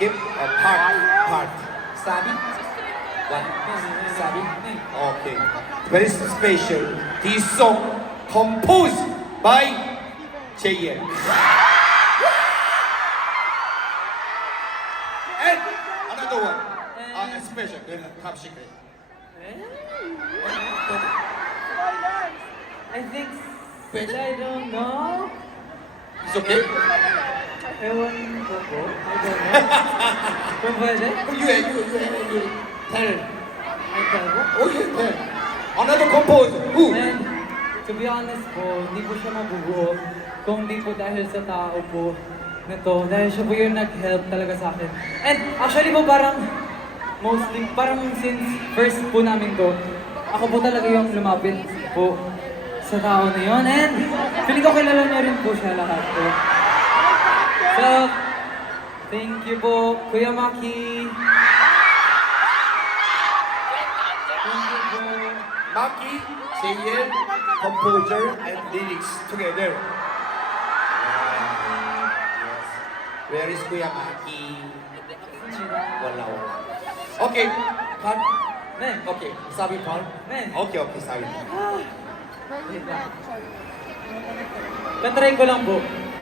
give a part. Sabi? What? Sabi? Okay. Very special. This song composed by JL. And another one. Special. Top secret. I think, Pwede? I don't know. It's okay? Ewan ko po. I don't know. Kung pwede? You tell. I tell po. Oh, you tell. Another composer. Who? And to be honest po, hindi po siya mabubuo kung di po dahil sa tao po na to. Dahil siya po yung nag-help talaga sa akin. And actually po parang since first po namin to, ako po talaga yung lumapit po sa tao na yun. And feeling ko kilala niyo rin po siya lahat po. So, thank you po, Kuya Maki. Thank you po. Maki, JL, composer, and lyrics together. Yes. Where is Kuya Maki? Wala. Okay. Pan? Men. Okay. Sabi pan? Men. Okay, sabi. Wait lang. Tatry ko lang po.